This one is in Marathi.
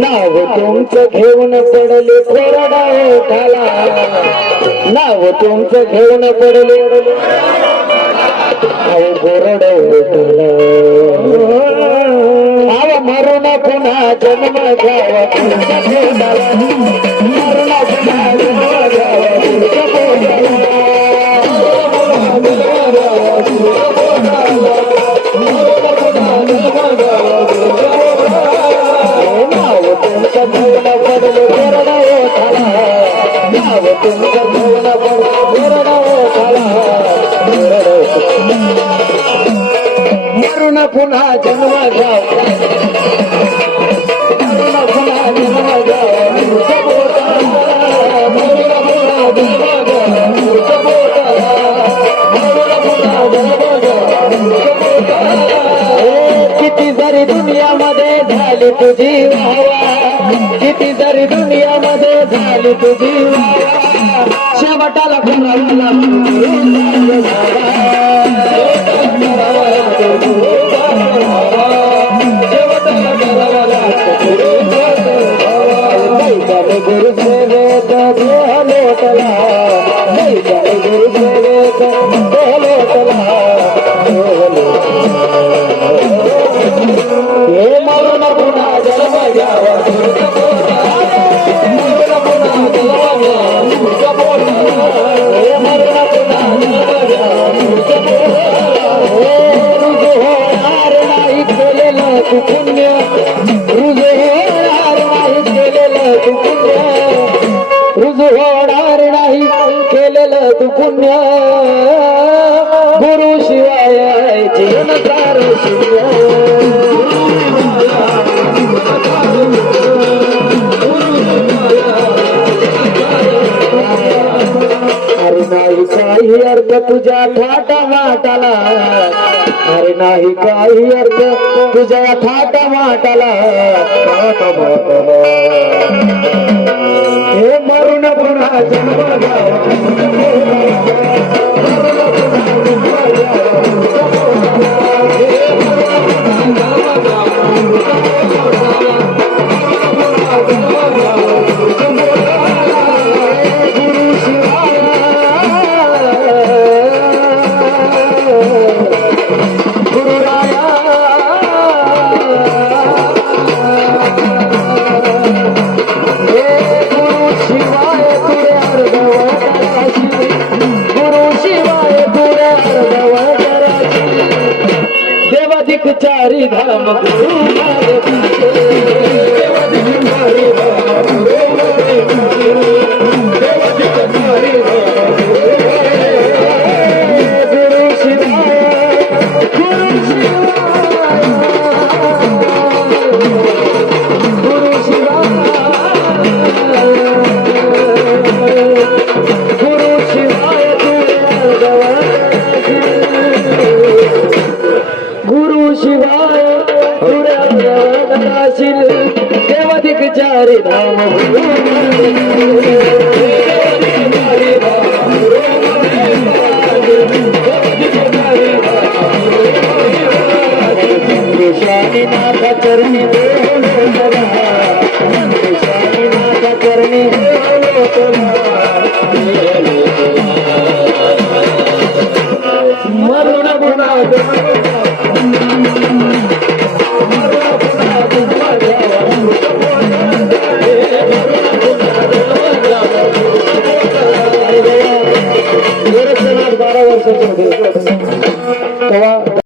नाव तुमचं घेऊन पडले कोरडा ओठाला नाव तुमचं घेऊन पडले. अहो कोरड ओठाला मरून पुन्हा जन्म घ्यावा पुन्हा पोटाला ए, किती जरी दुनियामध्ये झाली तुझी किती जरी दुनियामध्ये झाली तुझी वावा शेवटाला रुजू होणार नाही केलेलं तू पुण्य गुरु शिवाय अरे नाही काही अर्थ तुझ्या ठाटा वाटाला. अरे नाही काही अर्थ तुझ्या थाटा माटाला हे मरून चारी धाम Thank you. तुराशील देवाधिक चारी धाम शानी नाथ चरणी शानी नाथ चरणी मरुण गुणा Thank you.